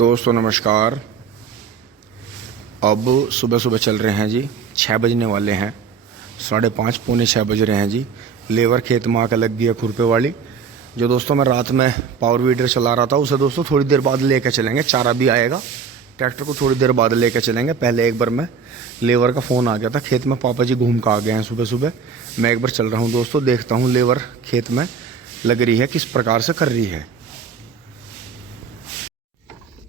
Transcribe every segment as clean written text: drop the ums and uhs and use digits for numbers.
दोस्तों नमस्कार। अब सुबह सुबह चल रहे हैं जी, 6 बजने वाले हैं, 5:30 पौने 6 बज रहे हैं जी। लेबर खेत में आकर लग गया खुरपे वाली। जो दोस्तों मैं रात में पावर वीडर चला रहा था उसे दोस्तों थोड़ी देर बाद लेकर चलेंगे, चारा भी आएगा। ट्रैक्टर को थोड़ी देर बाद लेकर चलेंगे। पहले एक बार मैं लेबर का फ़ोन आ गया था, खेत में पापा जी घूम कर आ गए हैं सुबह सुबह। मैं एक बार चल रहा हूँ दोस्तों, देखता हूँ लेबर खेत में लग रही है किस प्रकार से कर रही है।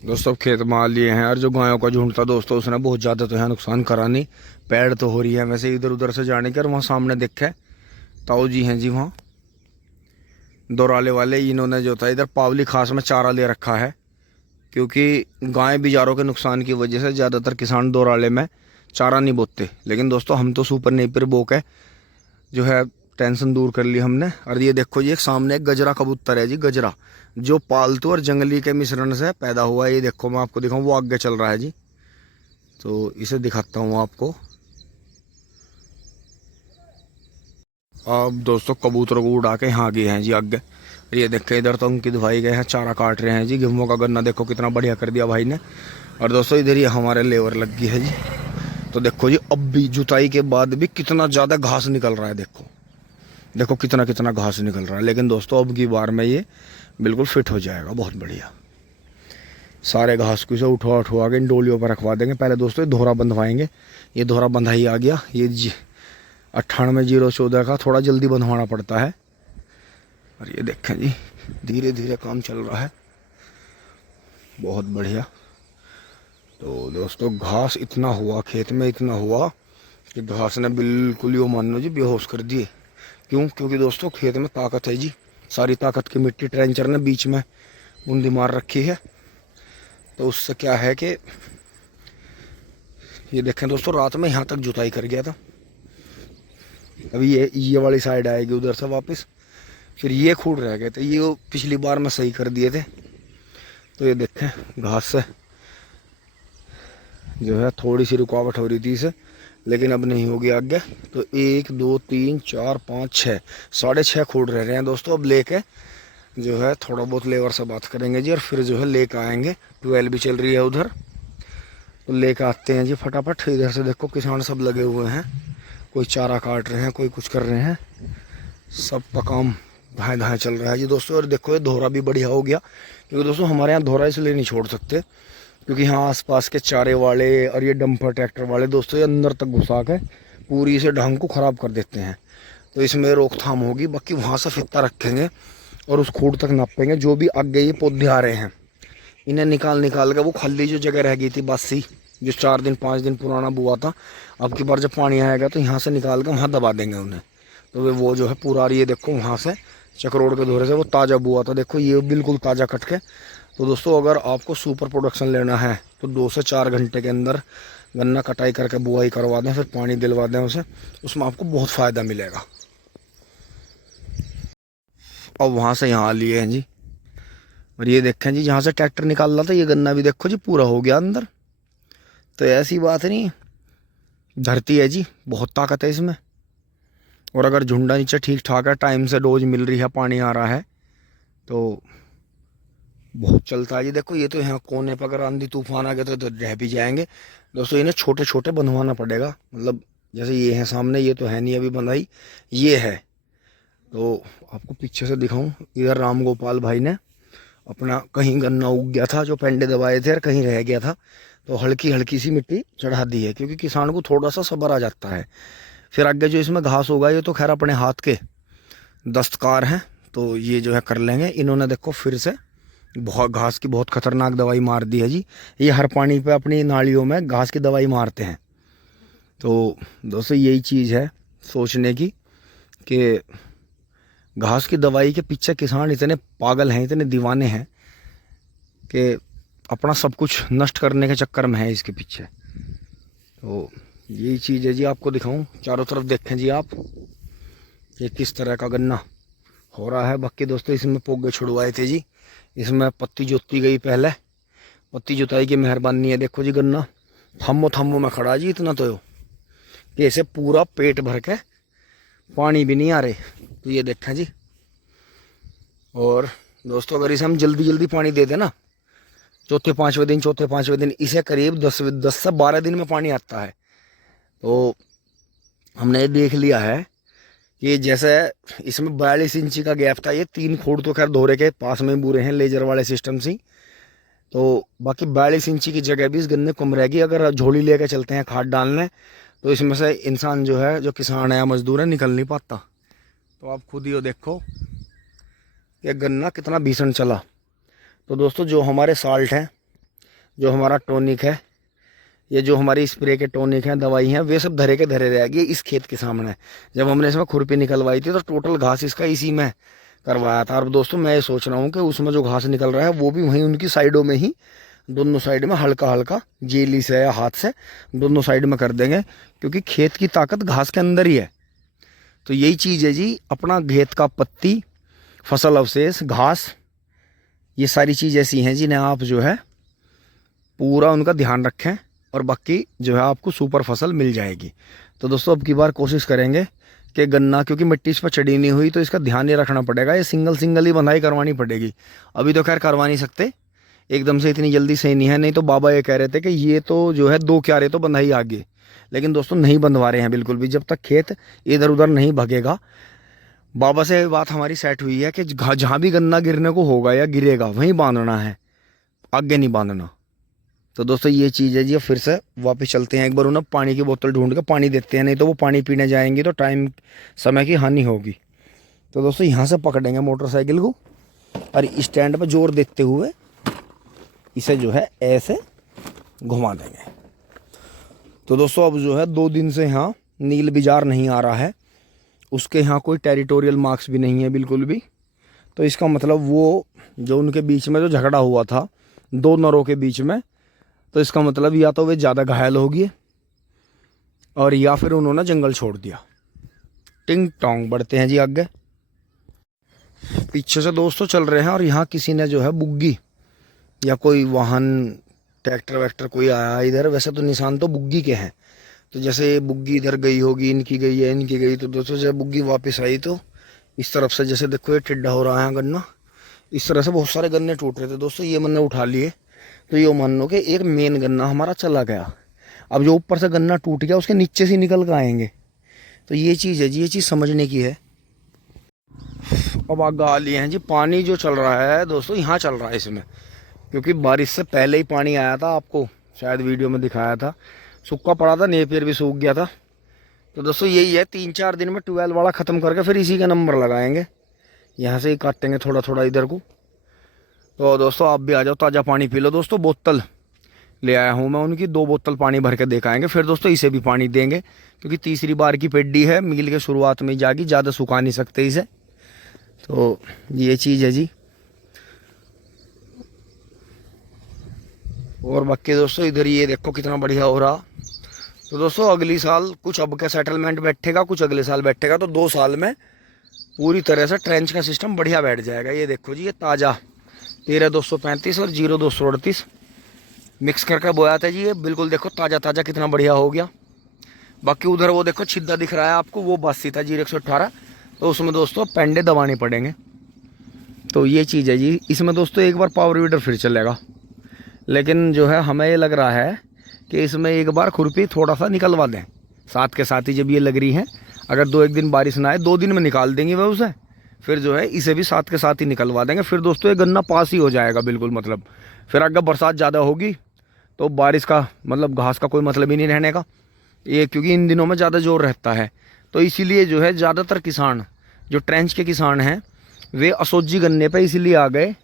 दोस्तों खेत मार लिए हैं और जो गायों का झुंड था दोस्तों उसने बहुत ज़्यादा तो है नुकसान करा नहीं। पैड़ तो हो रही है वैसे इधर उधर से जाने के। और वहाँ सामने देखे ताऊ जी हैं जी, वहाँ दोराले वाले, इन्होंने जो था इधर पावली खास में चारा ले रखा है, क्योंकि गाय बिजारों के नुकसान की वजह से ज़्यादातर किसान दोराले में चारा नहीं बोते। लेकिन दोस्तों हम तो सुपर नेपियर बो के जो है टेंशन दूर कर ली हमने। और ये देखो जी, एक सामने एक गजरा कबूतर है जी, गजरा जो पालतू और जंगली के मिश्रण से पैदा हुआ है। ये देखो मैं आपको दिखाऊं, वो आगे चल रहा है जी, तो इसे दिखाता हूँ आपको। अब दोस्तों कबूतरों को उड़ा के यहाँ गए हैं जी आगे। ये देखे इधर तो उनकी दवाई गए हैं, चारा काट रहे हैं जी। गेहूं का गन्ना देखो कितना बढ़िया कर दिया भाई ने। और दोस्तों इधर ही हमारे लेबर लग गई है जी। तो देखो जी, अब भी जुताई के बाद भी कितना ज़्यादा घास निकल रहा है। देखो देखो कितना कितना घास निकल रहा है। लेकिन दोस्तों अब की बार में ये बिल्कुल फिट हो जाएगा, बहुत बढ़िया। सारे घास को से उठवा के इन डोलियों पर रखवा देंगे। पहले दोस्तों ये दोहरा बंधवाएंगे। ये दोहरा बंधा ही आ गया, ये 98-014 का थोड़ा जल्दी बंधवाना पड़ता है। और ये देखें जी, धीरे धीरे काम चल रहा है, बहुत बढ़िया। तो दोस्तों घास इतना हुआ खेत में, इतना हुआ कि घास ने बिल्कुल ही मान लो जी बेहोश कर दिए। क्यों? क्योंकि दोस्तों खेत में ताकत है जी, सारी ताकत की मिट्टी ट्रेंचर ने बीच में बूंदी मार रखी है। तो उससे क्या है कि ये देखें दोस्तों, रात में यहाँ तक जुताई कर गया था। अभी ये वाली साइड आएगी उधर से वापस, फिर ये खूड रह गए थे, ये पिछली बार में सही कर दिए थे। तो ये देखें घास से जो है थोड़ी सी रुकावट हो रही थी इसे, लेकिन अब नहीं होगी आगे। तो 1 2 3 4 5 6 6.5 खूड रह रहे हैं दोस्तों। अब लेके जो है थोड़ा बहुत लेबर से बात करेंगे जी, और फिर जो है लेकर आएंगे। 12 भी चल रही है उधर, तो लेकर आते हैं जी फटाफट। इधर से देखो किसान सब लगे हुए हैं, कोई चारा काट रहे हैं, कोई कुछ कर रहे हैं, सबका काम धाए धाए चल रहा है जी दोस्तों। और देखो ये दोहरा भी बढ़िया हो गया, क्योंकि दोस्तों हमारे यहाँ दोहरा इसलिए नहीं छोड़ सकते क्योंकि यहाँ आसपास के चारे वाले और ये डंपर ट्रैक्टर वाले दोस्तों ये अंदर तक घुसा के पूरी इसे ढंग को ख़राब कर देते हैं। तो इसमें रोकथाम होगी। बाकी वहाँ से फित्ता रखेंगे और उस खूड तक नापेंगे। जो भी आगे ये पौधे आ रहे हैं इन्हें निकाल के वो खाली जो जगह रह गई थी बासी, जो 4 दिन 5 दिन पुराना बुआ था, अब की बार जब पानी आएगा तो यहाँ से निकाल कर वहाँ दबा देंगे उन्हें। तो वे वो जो है पूरा, ये देखो वहाँ से चक्रोड़ के दोहरे से वो ताज़ा बुआ था, देखो ये बिल्कुल ताज़ा कट के। तो दोस्तों अगर आपको सुपर प्रोडक्शन लेना है तो 2 से 4 घंटे के अंदर गन्ना कटाई करके बुआई करवा दें, फिर पानी दिलवा दें उसे, उसमें आपको बहुत फ़ायदा मिलेगा। अब वहाँ से यहाँ लिए हैं जी, और ये देखें जी जहाँ से ट्रैक्टर निकाल रहा था ये गन्ना भी देखो जी पूरा हो गया अंदर। तो ऐसी बात नहीं, धरती है जी, बहुत ताकत है इसमें। और अगर झुंडा नीचे ठीक ठाक है, टाइम से डोज मिल रही है, पानी आ रहा है, तो बहुत चलता है जी। देखो ये तो यहाँ कोने पर अगर आंधी तूफान आ गया तो रह भी जाएंगे दोस्तों। इन्हें छोटे छोटे बंधवाना पड़ेगा, मतलब जैसे ये है सामने, ये तो है नहीं अभी बंधाई, ये है। तो आपको पीछे से दिखाऊं, इधर राम गोपाल भाई ने अपना कहीं गन्ना उग गया था जो पेंडे दबाए थे और कहीं रह गया था, तो हल्की हल्की सी मिट्टी चढ़ा दी है, क्योंकि किसान को थोड़ा सा सब्र आ जाता है। फिर आगे जो इसमें घास होगा ये तो खैर अपने हाथ के दस्तकार हैं, तो ये जो है कर लेंगे। इन्होंने देखो फिर से बहुत घास की बहुत खतरनाक दवाई मार दी है जी। ये हर पानी पे अपनी नालियों में घास की दवाई मारते हैं। तो दोस्तों यही चीज़ है सोचने की कि घास की दवाई के पीछे किसान इतने पागल हैं, इतने दीवाने हैं कि अपना सब कुछ नष्ट करने के चक्कर में है इसके पीछे। तो यही चीज़ है जी, आपको दिखाऊं, चारों तरफ देखें जी आप, ये किस तरह का गन्ना हो रहा है। बाकी दोस्तों इसमें पोगे छुड़वाए थे जी, इसमें पत्ती जोती गई, पहले पत्ती जुताई की मेहरबानी है। देखो जी गन्ना थम्बो थम्बो में खड़ा जी, इतना तो कि इसे पूरा पेट भर के पानी भी नहीं आ रहे। तो ये देखें जी। और दोस्तों अगर इसे हम जल्दी जल्दी पानी दे दें ना चौथे पांचवें दिन इसे करीब 10 से 12 दिन में पानी आता है। तो हमने देख लिया है कि जैसे इसमें 42 इंची का गैप था, ये 3 फुट तो खैर दोहरे के पास में बुरे हैं लेजर वाले सिस्टम से। तो बाकी 42 इंची की जगह भी इस गन्ने कम रहेगी। अगर झोली लेकर चलते हैं खाद डालने, तो इसमें से इंसान जो है, जो किसान है या मजदूर है, निकल नहीं पाता। तो आप खुद ही देखो कि गन्ना कितना भीषण चला। तो दोस्तों जो हमारे साल्ट हैं, जो हमारा टॉनिक है, ये जो हमारी स्प्रे के टॉनिक हैं, दवाई हैं, वे सब धरे के धरे रहेगी इस खेत के सामने। जब हमने इसमें खुरपी निकलवाई थी तो टोटल घास इसका इसी में करवाया था। और दोस्तों मैं ये सोच रहा हूँ कि उसमें जो घास निकल रहा है वो भी वहीं उनकी साइडों में ही, दोनों साइड में हल्का हल्का जेली से या हाथ से दोनों साइड में कर देंगे, क्योंकि खेत की ताकत घास के अंदर ही है। तो यही चीज़ है जी, अपना खेत का पत्ती, फसल अवशेष, घास, ये सारी चीज़ ऐसी हैं जिन्हें आप जो है पूरा उनका ध्यान रखें, और बाकी जो है आपको सुपर फसल मिल जाएगी। तो दोस्तों अब की बार कोशिश करेंगे कि गन्ना, क्योंकि मिट्टी इस पर चढ़ी नहीं हुई, तो इसका ध्यान ये रखना पड़ेगा। ये सिंगल ही बंधाई करवानी पड़ेगी। अभी तो खैर करवा नहीं सकते, एकदम से इतनी जल्दी सही नहीं है। नहीं तो बाबा ये कह रहे थे कि ये तो जो है 2 क्यारे तो बंधाई आगे, लेकिन दोस्तों नहीं बंधवा रहे हैं बिल्कुल भी। जब तक खेत इधर उधर नहीं भगेगा, बाबा से बात हमारी सेट हुई है कि जहाँ भी गन्ना गिरने को होगा या गिरेगा वहीं बांधना है, आगे नहीं बांधना। तो दोस्तों ये चीज़ है जी। फिर से वापस चलते हैं, एक बार उन्हें पानी की बोतल ढूंढ के पानी देते हैं, नहीं तो वो पानी पीने जाएंगे तो टाइम समय की हानि होगी। तो दोस्तों यहाँ से पकड़ेंगे मोटरसाइकिल को और स्टैंड पर जोर देते हुए इसे जो है ऐसे घुमा देंगे। तो दोस्तों अब जो है 2 दिन से यहाँ नील बिजार नहीं आ रहा है, उसके यहाँ कोई टेरिटोरियल मार्क्स भी नहीं है बिल्कुल भी। तो इसका मतलब वो जो उनके बीच में जो झगड़ा हुआ था 2 नरों के बीच में, तो इसका मतलब या तो वे ज़्यादा घायल हो गए और या फिर उन्होंने जंगल छोड़ दिया। टिंग टोंग बढ़ते हैं जी आगे। पीछे से दोस्तों चल रहे हैं और यहाँ किसी ने जो है बुग्गी या कोई वाहन, ट्रैक्टर वैक्टर कोई आया इधर। वैसे तो निशान तो बुग्गी के हैं, तो जैसे बुग्गी इधर गई होगी, इनकी गई है, इनकी गई। तो दोस्तों जब बुग्गी वापस आई तो इस तरफ से जैसे देखो ये टिड्डा हो रहा है गन्ना, इस तरह से बहुत सारे गन्ने टूट रहे थे दोस्तों। ये मैंने उठा लिए, तो ये मान लो कि एक मेन गन्ना हमारा चला गया। अब जो ऊपर से गन्ना टूट गया उसके नीचे से निकल कर आएंगे। तो ये चीज़ है जी, ये चीज़ समझने की है। अब आगे आ लिए हैं जी। पानी जो चल रहा है दोस्तों यहाँ चल रहा है इसमें, क्योंकि बारिश से पहले ही पानी आया था, आपको शायद वीडियो में दिखाया था। सूखा पड़ा था, नेपियर भी सूख गया था। तो दोस्तों यही है, 3-4 दिन में 12 वाला ख़त्म करके फिर इसी का नंबर लगाएंगे। यहाँ से ही काटेंगे थोड़ा थोड़ा इधर को। तो दोस्तों आप भी आ जाओ, ताज़ा पानी पी लो। दोस्तों बोतल ले आया हूँ मैं उनकी, 2 बोतल पानी भर के देखाएंगे। फिर दोस्तों इसे भी पानी देंगे, क्योंकि तीसरी बार की पेड्डी है, मील के शुरुआत में जागी, ज़्यादा सुखा नहीं सकते इसे। तो ये चीज़ है जी। और बाकी दोस्तों इधर ये देखो कितना बढ़िया हो रहा। तो दोस्तों अगली साल कुछ अब का सेटलमेंट बैठेगा, कुछ अगले साल बैठेगा। तो 2 साल में पूरी तरह से ट्रेंच का सिस्टम बढ़िया बैठ जाएगा। ये देखो जी, ये ताज़ा 13-235 और 0-238 मिक्स करके बोया था जी। ये बिल्कुल देखो ताज़ा ताज़ा कितना बढ़िया हो गया। बाकी उधर वो देखो छिद्दा दिख रहा है आपको, वो 82 था 0-118। तो उसमें दोस्तों पेंडे दबाने पड़ेंगे। तो ये चीज़ है जी। इसमें दोस्तों एक बार पावर वीडर फिर चलेगा, लेकिन जो है हमें ये लग रहा है कि इसमें एक बार खुरपी थोड़ा सा निकलवा दें साथ के साथ ही। जब ये लग रही है, अगर 2-1 दिन बारिश ना आए, 2 दिन में निकाल देंगे वह उसे, फिर जो है इसे भी साथ के साथ ही निकलवा देंगे। फिर दोस्तों ये गन्ना पास ही हो जाएगा बिल्कुल। मतलब फिर अगर बरसात ज़्यादा होगी तो बारिश का मतलब घास का कोई मतलब ही नहीं रहने का, ये क्योंकि इन दिनों में ज़्यादा जोर रहता है। तो इसीलिए जो है ज़्यादातर किसान, जो ट्रेंच के किसान हैं, वे असोजी गन्ने पे इसीलिए आ गए।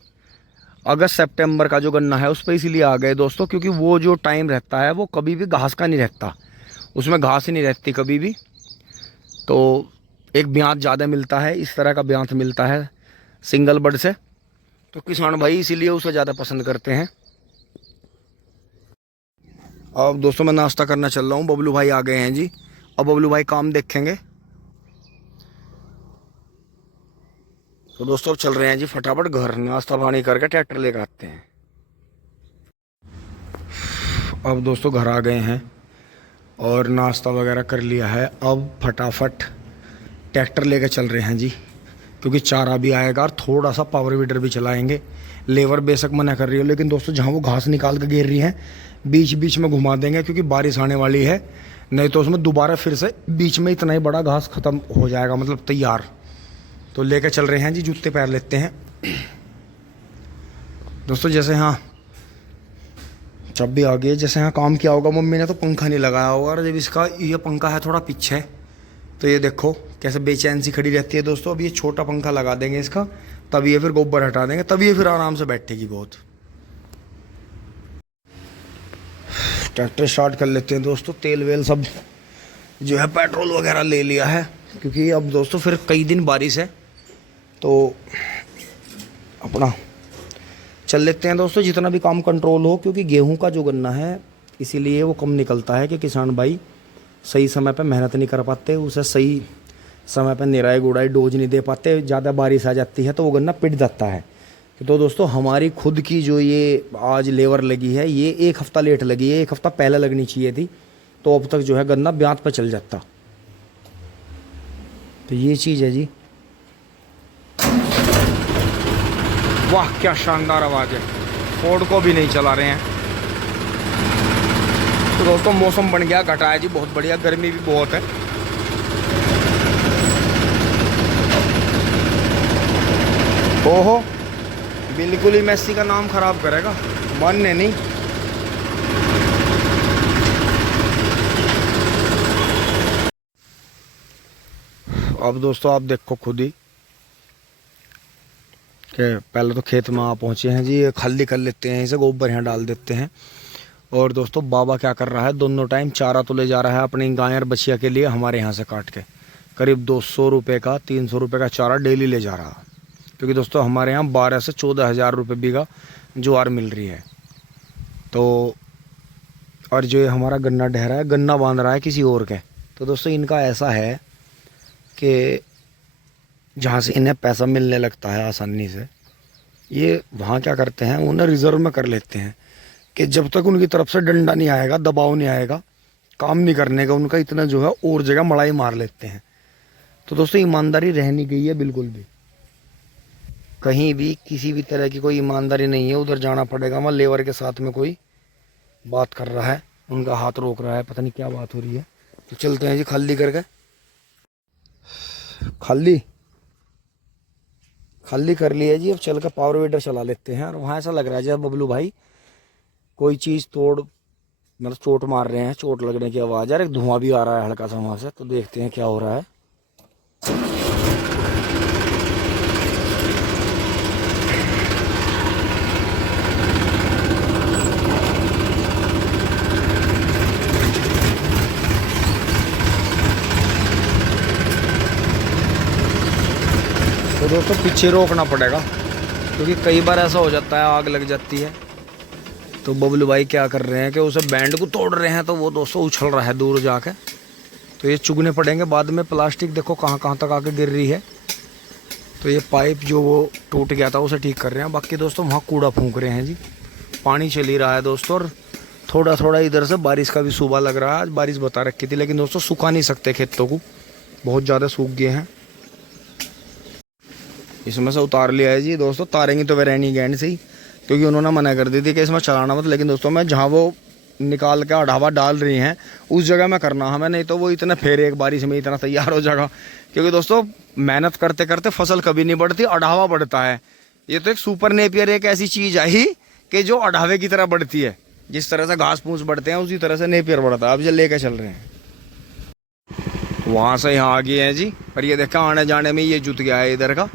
अगस्त सितंबर का जो गन्ना है उस पर इसीलिए आ गए दोस्तों, क्योंकि वो जो टाइम रहता है वो कभी भी घास का नहीं रहता, उसमें घास ही नहीं रहती कभी भी। तो एक ब्याज ज़्यादा मिलता है, इस तरह का ब्याज मिलता है सिंगल बर्ड से। तो किसान भाई इसीलिए उसे ज़्यादा पसंद करते हैं। अब दोस्तों मैं नाश्ता करना चल रहा हूँ, बबलू भाई आ गए हैं जी। अब बबलू भाई काम देखेंगे। तो दोस्तों अब चल रहे हैं जी फटाफट घर, नाश्ता पानी करके ट्रैक्टर लेकर आते हैं। अब दोस्तों घर आ गए हैं और नाश्ता वगैरह कर लिया है। अब फटाफट ट्रैक्टर लेकर चल रहे हैं जी, क्योंकि चारा भी आएगा और थोड़ा सा पावर वीडर भी चलाएंगे। लेबर बेशक मना कर रही हो, लेकिन दोस्तों जहाँ वो घास निकाल के घेर रही हैं बीच बीच में घुमा देंगे, क्योंकि बारिश आने वाली है, नहीं तो उसमें दोबारा फिर से बीच में इतना ही बड़ा घास ख़त्म हो जाएगा, मतलब तैयार। तो लेकर चल रहे हैं जी, जूते पैर लेते हैं दोस्तों। जैसे हाँ जब भी आ गए, जैसे यहाँ काम किया होगा मम्मी ने तो पंखा नहीं लगाया होगा, और जब इसका ये पंखा है थोड़ा पीछे, तो ये देखो कैसे बेचैन सी खड़ी रहती है दोस्तों। अब ये छोटा पंखा लगा देंगे इसका, तब ये फिर गोबर हटा देंगे, तब ये फिर आराम से बैठेगी बहुत। ट्रैक्टर स्टार्ट कर लेते हैं दोस्तों। तेल वेल सब जो है पेट्रोल वगैरह ले लिया है, क्योंकि अब दोस्तों फिर कई दिन बारिश है, तो अपना चल लेते हैं दोस्तों जितना भी काम कंट्रोल हो, क्योंकि गेहूं का जो गन्ना है इसीलिए वो कम निकलता है कि किसान भाई सही समय पे मेहनत नहीं कर पाते, उसे सही समय पे निराई गुड़ाई डोज नहीं दे पाते, ज़्यादा बारिश आ जाती है तो वो गन्ना पिट जाता है। तो दोस्तों हमारी खुद की जो ये आज लेबर लगी है, ये 1 हफ़्ता लेट लगी है, 1 हफ़्ता पहले लगनी चाहिए थी, तो अब तक जो है गन्ना ब्यात पर चल जाता। तो ये चीज़ है जी। वाह क्या शानदार आवाज़ है, फोर्ड को भी नहीं चला रहे हैं। तो दोस्तों मौसम बन गया घटा है जी, बहुत बढ़िया, गर्मी भी बहुत है। ओहो बिल्कुल ही मेसी का नाम खराब करेगा, मानने नहीं। अब दोस्तों आप देखो खुद ही कि पहले तो खेत में आ पहुंचे हैं जी, खाली कर लेते हैं इसे, गोबर यहाँ डाल देते हैं। और दोस्तों बाबा क्या कर रहा है, दोनों टाइम चारा तो ले जा रहा है अपनी गाय और बछिया के लिए हमारे यहाँ से काट के, करीब 200 रुपये का 300 रुपये का चारा डेली ले जा रहा है, क्योंकि दोस्तों हमारे यहाँ 12 से 14 हज़ार रुपये बीघा ज्वार मिल रही है। तो और जो ये हमारा गन्ना ढहरा है, गन्ना बांध रहा है किसी और के। तो दोस्तों इनका ऐसा है कि जहाँ से इन्हें पैसा मिलने लगता है आसानी से, ये वहाँ क्या करते हैं, उन्हें रिजर्व में कर लेते हैं कि जब तक उनकी तरफ से डंडा नहीं आएगा, दबाव नहीं आएगा काम नहीं करने का उनका, इतना जो है और जगह मड़ाई मार लेते हैं। तो दोस्तों ईमानदारी रह नहीं गई है बिल्कुल भी, कहीं भी किसी भी तरह की कोई ईमानदारी नहीं है। उधर जाना पड़ेगा, वहाँ लेबर के साथ में कोई बात कर रहा है, उनका हाथ रोक रहा है, पता नहीं क्या बात हो रही है। तो चलते हैं जी खाली करके, खाली कर लिया जी। अब चल कर पावर वीडर चला लेते हैं। और वहाँ ऐसा लग रहा है जैसे बबलू भाई कोई चीज़ तोड़ मतलब चोट मार रहे हैं, चोट लगने की आवाज़ है, एक धुआं भी आ रहा है हल्का सा वहाँ से। तो देखते हैं क्या हो रहा है। तो दोस्तों पीछे रोकना पड़ेगा, क्योंकि कई बार ऐसा हो जाता है आग लग जाती है। तो बबलू भाई क्या कर रहे हैं कि उसे बैंड को तोड़ रहे हैं, तो वो दोस्तों उछल रहा है दूर जाके, तो ये चुगने पड़ेंगे बाद में। प्लास्टिक देखो कहाँ कहाँ तक आके गिर रही है। तो ये पाइप जो वो टूट गया था उसे ठीक कर रहे हैं। बाकी दोस्तों वहाँ कूड़ा फूंक रहे हैं जी, पानी चल ही रहा है दोस्तों। और थोड़ा थोड़ा इधर से बारिश का भी सुबह लग रहा है, आज बारिश बता रखी थी, लेकिन दोस्तों सुखा नहीं सकते खेतों को, बहुत ज़्यादा सूख गए हैं। इसमें से उतार लिया है जी दोस्तों, तारेंगे तो वे रहनी गैंड से ही, क्योंकि उन्होंने मना कर दी थी कि इसमें चलाना मत। लेकिन दोस्तों मैं जहाँ वो निकाल के अढ़ावा डाल रही हैं उस जगह में करना हमें, नहीं तो वो इतने फेर एक बारिश में इतना तैयार हो जाएगा। क्योंकि दोस्तों मेहनत करते करते फसल कभी नहीं बढ़ती, अढ़ावा बढ़ता है। ये तो एक सुपर नेपियर एक ऐसी चीज़ आई कि जो अढ़ावे की तरह बढ़ती है, जिस तरह से घास फूस बढ़ते हैं उसी तरह से नेपियर बढ़ता है। अब जो लेके चल रहे हैं वहाँ से यहाँ आ गए हैं जी, और ये देखा आने जाने में ये जुट गया है इधर का।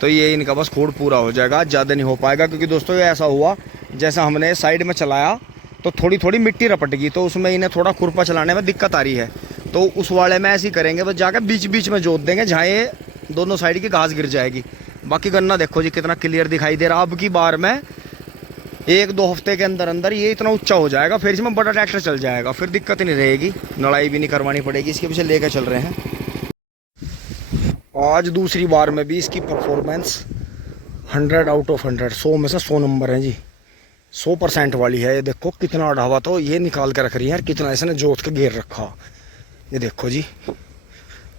तो ये इनका बस खोड़ पूरा हो जाएगा, ज़्यादा नहीं हो पाएगा। क्योंकि दोस्तों ये ऐसा हुआ जैसा हमने साइड में चलाया तो थोड़ी थोड़ी मिट्टी रपट गई, तो उसमें इन्हें थोड़ा खुरपा चलाने में दिक्कत आ रही है। तो उस वाले में ऐसे ही करेंगे, बस जाकर बीच बीच में जोत देंगे जहाँ ये दोनों साइड की घास गिर जाएगी। बाकी गन्ना देखो जी कितना क्लियर दिखाई दे रहा। अब की बार में 1-2 हफ्ते के अंदर अंदर ये इतना ऊंचा हो जाएगा, फिर इसमें बड़ा ट्रैक्टर चल जाएगा, फिर दिक्कत नहीं रहेगी, लड़ाई भी नहीं करवानी पड़ेगी। इसके पीछे लेकर चल रहे हैं। आज दूसरी बार में भी इसकी परफॉर्मेंस 100 आउट ऑफ 100, 100 में से 100 नंबर है जी, 100% वाली है। ये देखो कितना अढ़ावा तो ये निकाल के रख रही है यार, कितना इसने जोत के घेर रखा। ये देखो जी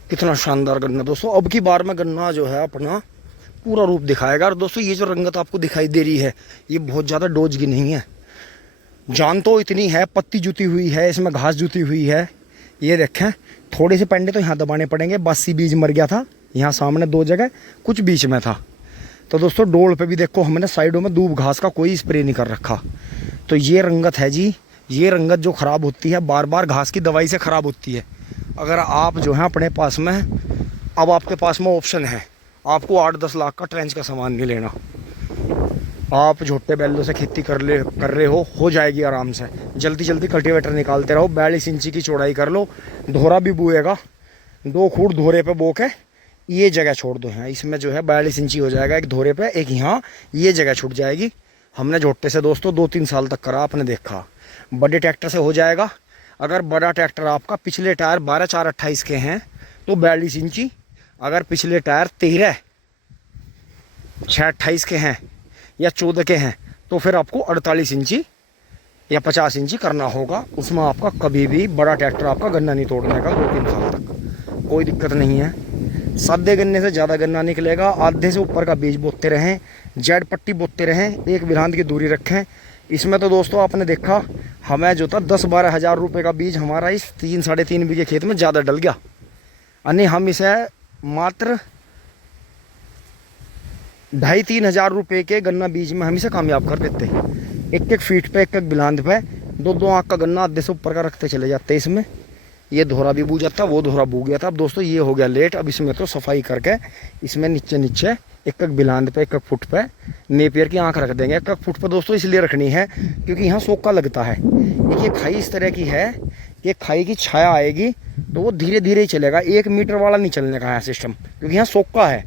कितना शानदार गन्ना दोस्तों। अब की बार में गन्ना जो है अपना पूरा रूप दिखाएगा। और दोस्तों ये जो रंगत आपको दिखाई दे रही है ये बहुत ज़्यादा डोज की नहीं है, जान तो इतनी है, पत्ती जुती हुई है, इसमें घास जुती हुई है। ये देखें, थोड़े से पेंडे तो यहाँ दबाने पड़ेंगे, 82 बीज मर गया था यहाँ सामने 2 जगह, कुछ बीच में था। तो दोस्तों डोल पे भी देखो हमने साइडों में दूब घास का कोई स्प्रे नहीं कर रखा। तो ये रंगत है जी, ये रंगत जो ख़राब होती है बार बार घास की दवाई से ख़राब होती है। अगर आप जो है अपने पास में, अब आपके पास में ऑप्शन है, आपको 8-10 लाख का ट्रेंच का सामान नहीं लेना, आप झोटे बैलों से खेती कर रहे हो जाएगी आराम से। जल्दी जल्दी कल्टीवेटर निकालते रहो, 42 इंची की चौड़ाई कर लो, धोरा भी बुएगा, 2 खूट धोरे पे बो के ये जगह छोड़ दो है, इसमें जो है 42 इंची हो जाएगा, एक धोरे पे एक यहाँ, ये जगह छूट जाएगी। हमने झोटे से दोस्तों 2-3 साल तक करा, आपने देखा। बड़े ट्रैक्टर से हो जाएगा। अगर बड़ा ट्रैक्टर आपका पिछले टायर 12/4/28 के हैं तो 42 इंची, अगर पिछले टायर 13/6/28 के हैं या 14 के हैं तो फिर आपको 48 इंची या 50 इंची करना होगा। उसमें आपका कभी भी बड़ा ट्रैक्टर आपका गन्ना नहीं तोड़ने का 2-3 साल तक, कोई दिक्कत नहीं है। सादे गन्ने से ज़्यादा गन्ना निकलेगा। आधे से ऊपर का बीज बोते रहें, जेड पट्टी बोते रहें, 1 बिरहान की दूरी रखें। इसमें तो दोस्तों आपने देखा हमें जो था 10-12 हज़ार रुपये का बीज हमारा इस 3-3.5 बीघे खेत में ज़्यादा डल गया, यानी हम इसे मात्र 2,500-3 हज़ार रुपये के गन्ना बीज में हम इसे कामयाब कर देते हैं। 1-1 फीट पे 1-1 बिलांद पे 2-2 आँख का गन्ना आधे से ऊपर का रखते चले जाते इसमें। ये धोरा भी बू जाता, वो धोरा बू गया था। अब दोस्तों ये हो गया लेट, अब इसमें तो सफाई करके इसमें नीचे 1-1 बिलांद पे 1-1 फुट पे नेपियर की आँख रख देंगे। 1-1 फुट पे दोस्तों इसलिए रखनी है क्योंकि यहाँ सोका लगता है। ये खाई इस तरह की है, ये खाई की छाया आएगी तो वो धीरे धीरे ही चलेगा, 1 मीटर वाला नहीं चलने का है सिस्टम, क्योंकि यहाँ सोका है।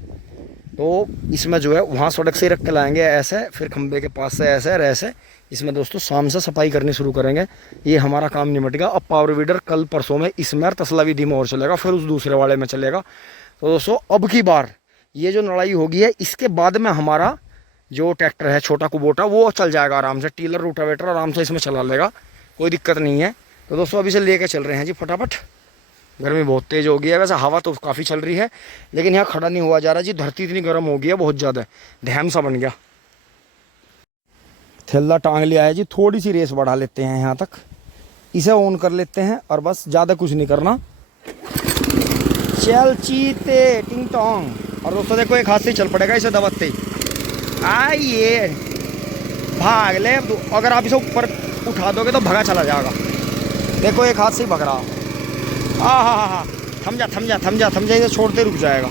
तो इसमें जो है वहाँ सड़क से रख के लाएंगे ऐसे, फिर खंबे के पास से ऐसे और ऐसे। इसमें दोस्तों शाम से सफाई करनी शुरू करेंगे, ये हमारा काम निमट गया। अब पावर वीडर कल परसों में इसमें और तसला विधि में और चलेगा, फिर उस दूसरे वाले में चलेगा। तो दोस्तों अब की बार ये जो लड़ाई होगी है, इसके बाद में हमारा जो ट्रैक्टर है छोटा कुबोटा वो चल जाएगा आराम से, टीलर रोटावेटर आराम से इसमें चला लेगा, कोई दिक्कत नहीं है। तो दोस्तों अभी से लेके चल रहे हैं जी फटाफट। गर्मी बहुत तेज़ हो गई है, वैसे हवा तो काफ़ी चल रही है लेकिन यहाँ खड़ा नहीं हुआ जा रहा जी, धरती इतनी गर्म हो गई है बहुत ज़्यादा, डैम सा बन गया। थैला टांग लिया है जी, थोड़ी सी रेस बढ़ा लेते हैं यहाँ तक, इसे ऑन कर लेते हैं और बस, ज़्यादा कुछ नहीं करना। चल चीते टिंग टोंग। और दोस्तों देखो एक हाथ से चल पड़ेगा इसे दबाते, आइए भाग ले। अगर आप इसे ऊपर उठा दोगे तो भगा चला जाएगा, देखो एक हाथ से ही भग रहा। हाँ, थम जा, इसे छोड़ते रुक जाएगा।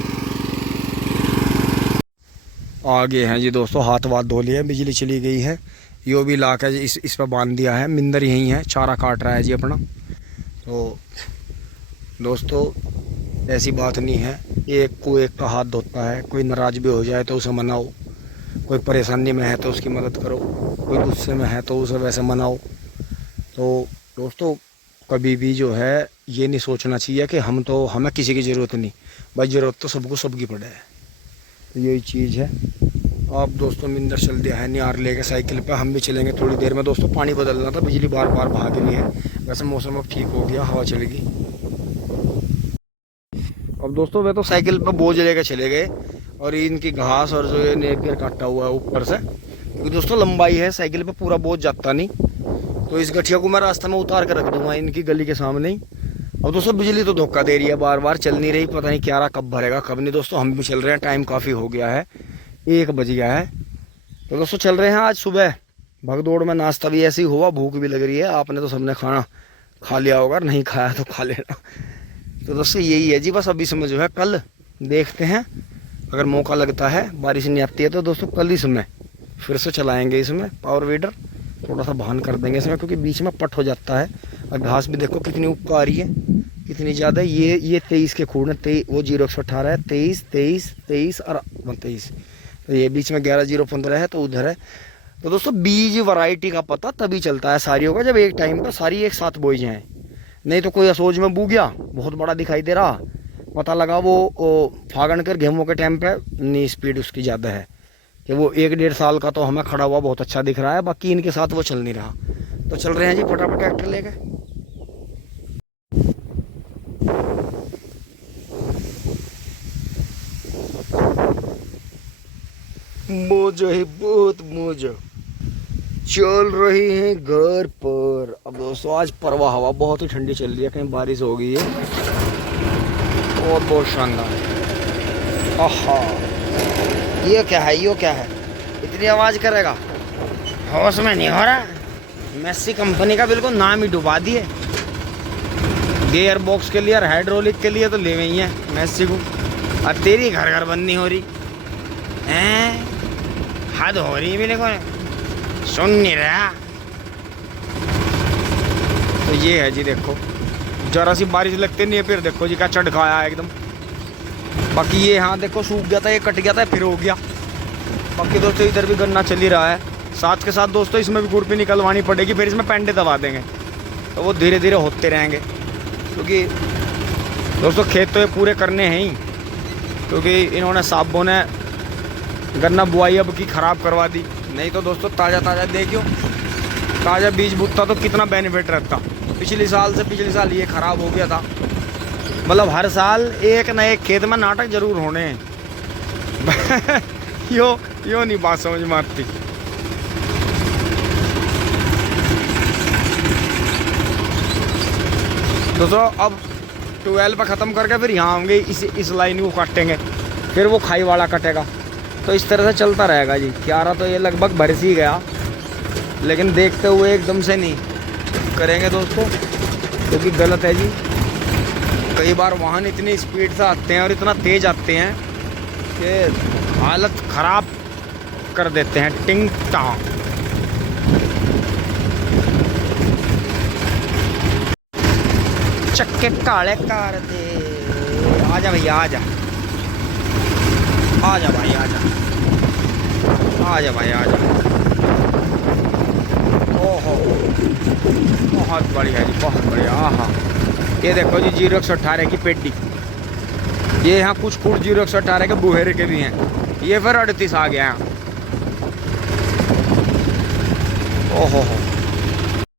आगे हैं जी दोस्तों, हाथ वाथ धो लिए, बिजली चली गई है, यो भी ला के इस पर बांध दिया है। मिंदर यहीं है, चारा काट रहा है जी अपना। तो दोस्तों ऐसी बात नहीं है, एक को एक का हाथ धोता है। कोई नाराज़ भी हो जाए तो उसे मनाओ, कोई परेशानी में है तो उसकी मदद करो, कोई गुस्से में है तो उसे वैसे मनाओ। तो दोस्तों कभी भी जो है ये नहीं सोचना चाहिए कि हमें किसी की ज़रूरत नहीं, भाई ज़रूरत तो सबको सबकी पड़े है। तो यही चीज़ है। आप दोस्तों मिंदर चल दिया है नियार लेके साइकिल पे, हम भी चलेंगे थोड़ी देर में। दोस्तों पानी बदलना था, बिजली बार बार भाग रही है, वैसे मौसम अब ठीक हो गया, हवा चलेगी। अब दोस्तों वे तो साइकिल पे बोझ लेके चले गए और इनकी घास और जो ये नेपियर काटा हुआ है ऊपर से, क्योंकि दोस्तों लंबाई है साइकिल पे पूरा बोझ जाता नहीं। तो इस गठिया को मैं रास्ते में उतार कर रख दूंगा इनकी गली के सामने ही। अब दोस्तों बिजली तो धोखा दे रही है, बार बार चल नहीं रही, पता नहीं क्या रहा, कब भरेगा कब नहीं। दोस्तों हम भी चल रहे हैं, टाइम काफ़ी हो गया है, 1 बज गया है। तो दोस्तों चल रहे हैं। आज सुबह भगदौड़ में नाश्ता भी ऐसे ही हुआ, भूख भी लग रही है। आपने तो सबने खाना खा लिया होगा, नहीं खाया तो खा लेना। तो दोस्तों यही है जी, बस अभी समय जो है कल देखते हैं, अगर मौका लगता है, बारिश नहीं आती है तो दोस्तों कल ही समय फिर से चलाएँगे इसमें पावर वीडर। थोड़ा सा भान कर देंगे इसमें, क्योंकि बीच में पट हो जाता है। और घास भी देखो कितनी ऊपर आ रही है, कितनी ज़्यादा। ये 23 के खून है, वो 0-118 है, 23 और 23। तो ये बीच में 11-0-15 है, तो उधर है। तो दोस्तों बीज वैरायटी का पता तभी चलता है सारियों का, जब एक टाइम पर सारी एक साथ बोई जाएँ। नहीं तो कोई असोज में बू गया, बहुत बड़ा दिखाई दे रहा, पता लगा वो फागण कर गेहूँ के टाइम पर नहीं, स्पीड उसकी ज़्यादा है कि वो 1-1.5 साल का तो हमें खड़ा हुआ बहुत अच्छा दिख रहा है, बाकी इनके साथ वो चल नहीं रहा। तो चल रहे हैं जी फटाफट ट्रैक्टर लेके। मौज है, बहुत मौज। चल रही है घर पर। अब दोस्तों आज परवा हवा बहुत ही ठंडी चल रही है, कहीं बारिश हो गई है। बहुत बहुत शानदार। आहा, ये क्या है, ये क्या है, इतनी आवाज़ करेगा? होश में नहीं हो रहा। मेसी कंपनी का बिल्कुल नाम ही डुबा दिए। गियर बॉक्स के लिए और हाइड्रोलिक के लिए तो ले गई है मेसी को, और तेरी घर घर बंदी हो रही हैं। हद हो रही है, मेरे को सुन नहीं रहा। तो ये है जी, देखो जरा सी बारिश लगती नहीं है, फिर देखो जी क्या चढ़काया है एकदम। बाकी ये हाँ देखो सूख गया था, ये कट गया था, फिर हो गया। बाकी दोस्तों इधर भी गन्ना चल ही रहा है। साथ के साथ दोस्तों इसमें भी खुरपी निकलवानी पड़ेगी, फिर इसमें पेंडे दबा देंगे, तो वो धीरे धीरे होते रहेंगे। क्योंकि दोस्तों खेत तो ये पूरे करने हैं ही, क्योंकि इन्होंने साहबों ने गन्ना बुआई अब की ख़राब करवा दी। नहीं तो दोस्तों ताज़ा ताज़ा देखियो, ताज़ा बीज बूटता तो कितना बेनिफिट रहता। पिछले साल ये ख़राब हो गया था। मतलब हर साल एक न एक खेत में नाटक जरूर होने हैं। यो नहीं बात समझ में आती। दोस्तों अब 12 पर ख़त्म करके फिर यहाँ होंगे, इस लाइन को काटेंगे, फिर वो खाई वाला कटेगा। तो इस तरह से चलता रहेगा जी। 11 तो ये लगभग भर ही गया, लेकिन देखते हुए एकदम से नहीं करेंगे दोस्तों, क्योंकि गलत है जी। कई बार वाहन इतनी स्पीड से आते हैं और इतना तेज़ आते हैं कि हालत ख़राब कर देते हैं। टिंग टांग। चक्के काले कर दे। आजा भैया आजा, आजा भाई आजा, आजा भाई आजा। ओहो बहुत बढ़िया जी, बहुत बढ़िया। आहा, ये देखो जी 0-118 की पेटी। ये यहाँ कुछ 0-118 के बुहेरे के भी हैं। ये फिर 38 आ गया है। ओहो हो।